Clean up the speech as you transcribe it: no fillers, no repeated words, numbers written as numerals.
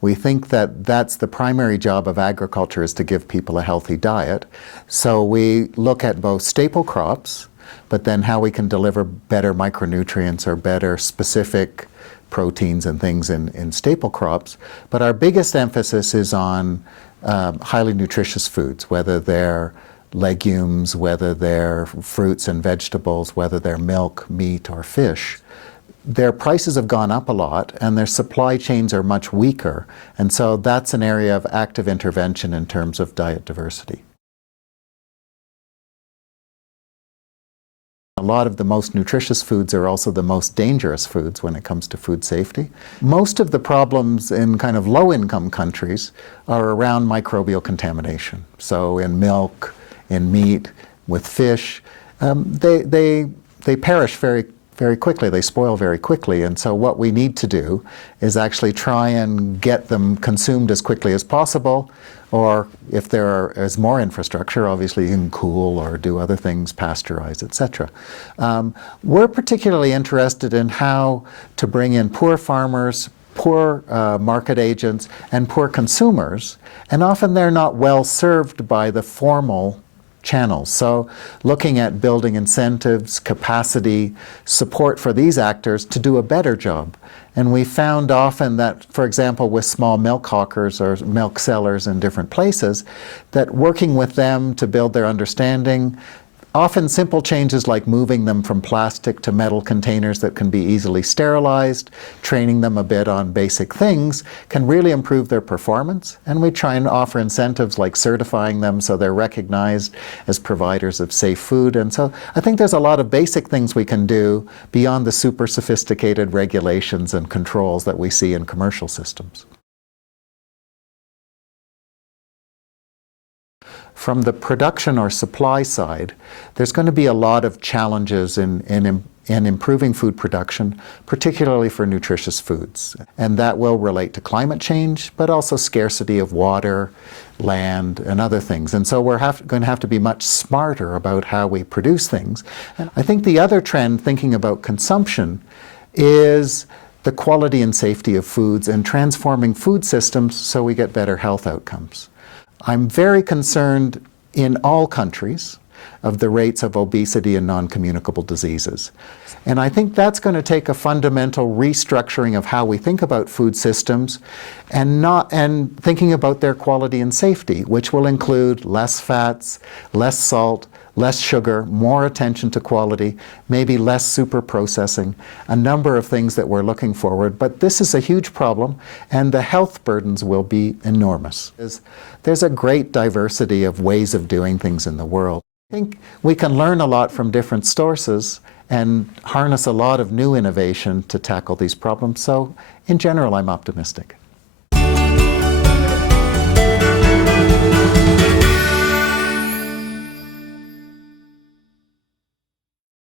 We think that that's the primary job of agriculture, is to give people a healthy diet. So we look at both staple crops, but then how we can deliver better micronutrients or better specific proteins and things in staple crops. But our biggest emphasis is on highly nutritious foods, whether they're legumes, whether they're fruits and vegetables, whether they're milk, meat, or fish. Their prices have gone up a lot and their supply chains are much weaker. And so that's an area of active intervention in terms of diet diversity. A lot of the most nutritious foods are also the most dangerous foods when it comes to food safety. Most of the problems in kind of low-income countries are around microbial contamination. So in milk, in meat, with fish, they perish very quickly, they spoil very quickly, and so what we need to do is actually try and get them consumed as quickly as possible, or if there is more infrastructure, obviously you can cool or do other things, pasteurize, etc. We're particularly interested in how to bring in poor farmers, poor market agents, and poor consumers, and often they're not well served by the formal channels. So looking at building incentives, capacity, support for these actors to do a better job. And we found often that, for example, with small milk hawkers or milk sellers in different places, that working with them to build their understanding, often simple changes like moving them from plastic to metal containers that can be easily sterilized, training them a bit on basic things, can really improve their performance. And we try and offer incentives like certifying them so they're recognized as providers of safe food. And so I think there's a lot of basic things we can do beyond the super sophisticated regulations and controls that we see in commercial systems. From the production or supply side, there's going to be a lot of challenges in improving food production, particularly for nutritious foods. And that will relate to climate change, but also scarcity of water, land, and other things. And so we're going to have to be much smarter about how we produce things. And I think the other trend, thinking about consumption, is the quality and safety of foods and transforming food systems so we get better health outcomes. I'm very concerned in all countries of the rates of obesity and non-communicable diseases. And I think that's going to take a fundamental restructuring of how we think about food systems and thinking about their quality and safety, which will include less fats, less salt, less sugar, more attention to quality, maybe less super processing, a number of things that we're looking forward. But this is a huge problem, and the health burdens will be enormous. There's a great diversity of ways of doing things in the world. I think we can learn a lot from different sources and harness a lot of new innovation to tackle these problems. So in general, I'm optimistic.